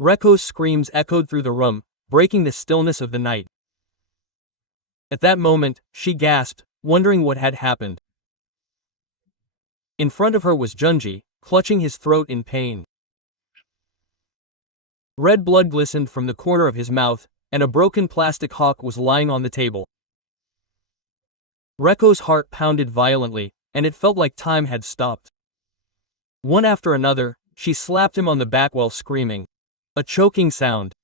Reko's screams echoed through the room, breaking the stillness of the night. At that moment, she gasped, wondering what had happened. In front of her was Junji, clutching his throat in pain. Red blood glistened from the corner of his mouth, and a broken plastic hawk was lying on the table. Reko's heart pounded violently, and it felt like time had stopped. One after another, she slapped him on the back while screaming. A choking sound.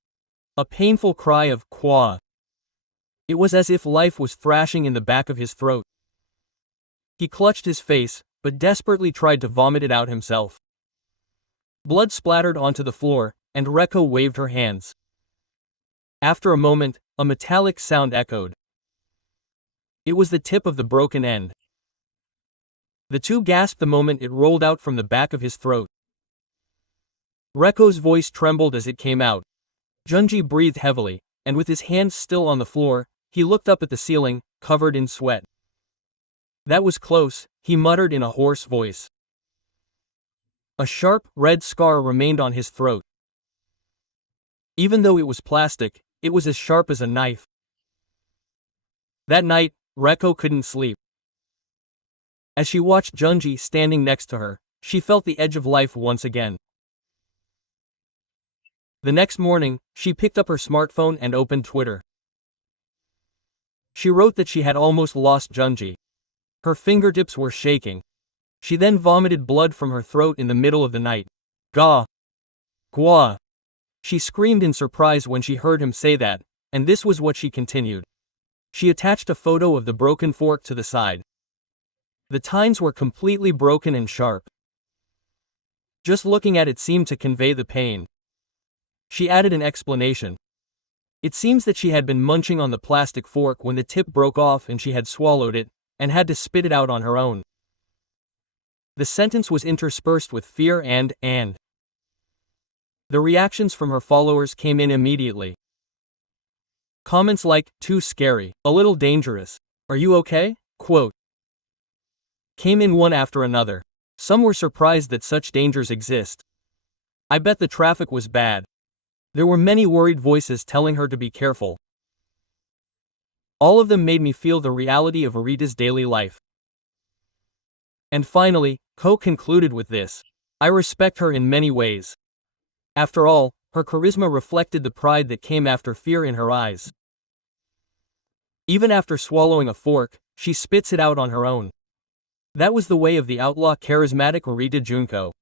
A painful cry of "Kwa." It was as if life was thrashing in the back of his throat. He clutched his face, but desperately tried to vomit it out himself. Blood splattered onto the floor, and Reko waved her hands. After a moment, a metallic sound echoed. It was the tip of the broken end. The two gasped the moment it rolled out from the back of his throat. Reko's voice trembled as it came out. Junji breathed heavily, and with his hands still on the floor, he looked up at the ceiling, covered in sweat. "That was close," he muttered in a hoarse voice. A sharp, red scar remained on his throat. Even though it was plastic, it was as sharp as a knife. That night, Reko couldn't sleep. As she watched Junji standing next to her, she felt the edge of life once again. The next morning, she picked up her smartphone and opened Twitter. She wrote that she had almost lost Junji. Her fingertips were shaking. She then vomited blood from her throat in the middle of the night. "Ga! Gwa!" She screamed in surprise when she heard him say that, and this was what she continued. She attached a photo of the broken fork to the side. The tines were completely broken and sharp. Just looking at it seemed to convey the pain. She added an explanation. It seems that she had been munching on the plastic fork when the tip broke off and she had swallowed it, and had to spit it out on her own. The sentence was interspersed with fear and. The reactions from her followers came in immediately. Comments like, "Too scary, a little dangerous, are you okay?" Quote, came in one after another. Some were surprised that such dangers exist. "I bet the traffic was bad." There were many worried voices telling her to be careful. All of them made me feel the reality of Arita's daily life. And finally, Ko concluded with this. "I respect her in many ways. After all, her charisma reflected the pride that came after fear in her eyes. Even after swallowing a fork, she spits it out on her own. That was the way of the outlaw charismatic Arita Junko.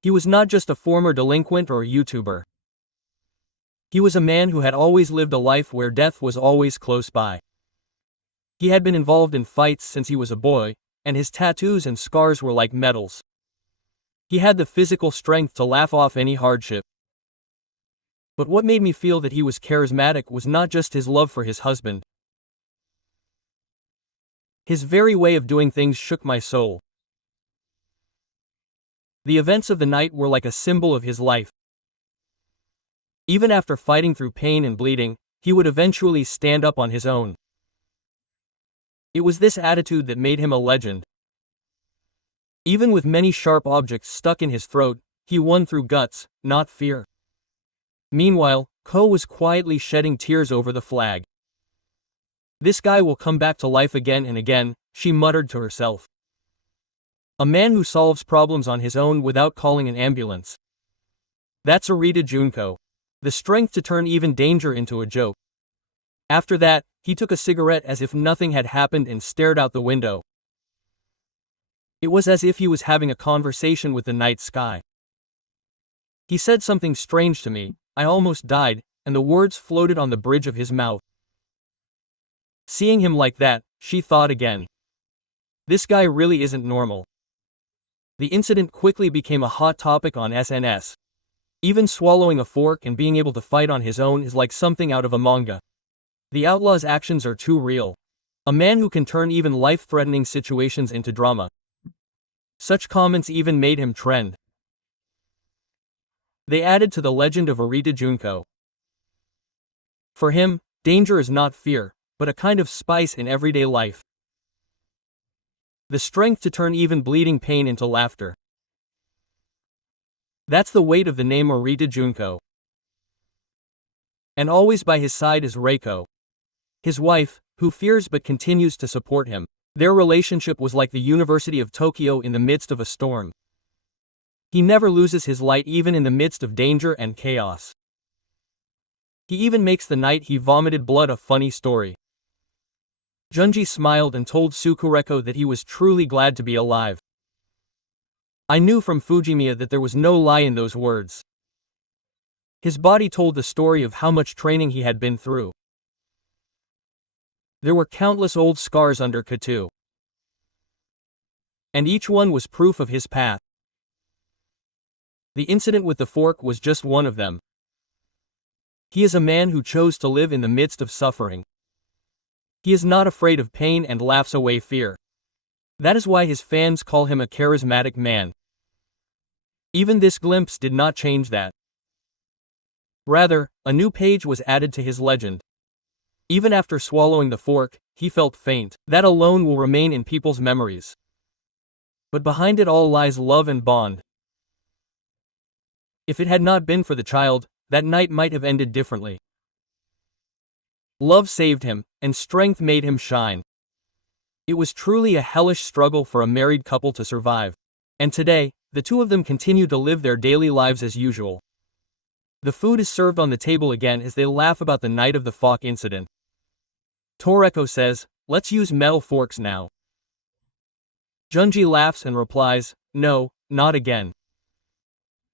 He was not just a former delinquent or a YouTuber. He was a man who had always lived a life where death was always close by. He had been involved in fights since he was a boy, and his tattoos and scars were like medals. He had the physical strength to laugh off any hardship. But what made me feel that he was charismatic was not just his love for his husband. His very way of doing things shook my soul. The events of the night were like a symbol of his life. Even after fighting through pain and bleeding, he would eventually stand up on his own. It was this attitude that made him a legend. Even with many sharp objects stuck in his throat, he won through guts, not fear. Meanwhile, Ko was quietly shedding tears over the flag. "This guy will come back to life again and again," she muttered to herself. "A man who solves problems on his own without calling an ambulance. That's Arita Junko. The strength to turn even danger into a joke." After that, he took a cigarette as if nothing had happened and stared out the window. It was as if he was having a conversation with the night sky. He said something strange to me. I almost died, and the words floated on the bridge of his mouth. Seeing him like that, she thought again. This guy really isn't normal. The incident quickly became a hot topic on SNS. Even swallowing a fork and being able to fight on his own is like something out of a manga. The outlaw's actions are too real. A man who can turn even life-threatening situations into drama. Such comments even made him trend. They added to the legend of Arita Junko. For him, danger is not fear, but a kind of spice in everyday life. The strength to turn even bleeding pain into laughter. That's the weight of the name Morita Junko. And always by his side is Reiko, his wife, who fears but continues to support him. Their relationship was like the University of Tokyo in the midst of a storm. He never loses his light even in the midst of danger and chaos. He even makes the night he vomited blood a funny story. Junji smiled and told Tsukureko that he was truly glad to be alive. I knew from Fujimiya that there was no lie in those words. His body told the story of how much training he had been through. There were countless old scars under Katu, and each one was proof of his path. The incident with the fork was just one of them. He is a man who chose to live in the midst of suffering. He is not afraid of pain and laughs away fear. That is why his fans call him a charismatic man. Even this glimpse did not change that. Rather, a new page was added to his legend. Even after swallowing the fork, he felt faint. That alone will remain in people's memories. But behind it all lies love and bond. If it had not been for the child, that night might have ended differently. Love saved him, and strength made him shine. It was truly a hellish struggle for a married couple to survive. And today, the two of them continue to live their daily lives as usual. The food is served on the table again as they laugh about the night of the fork incident. Toreko says, "Let's use metal forks now." Junji laughs and replies, "No, not again."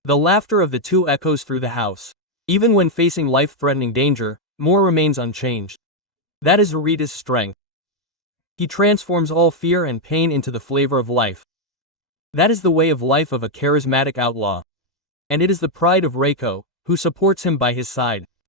The laughter of the two echoes through the house. Even when facing life-threatening danger, Moore remains unchanged. That is Arita's strength. He transforms all fear and pain into the flavor of life. That is the way of life of a charismatic outlaw. And it is the pride of Reiko, who supports him by his side.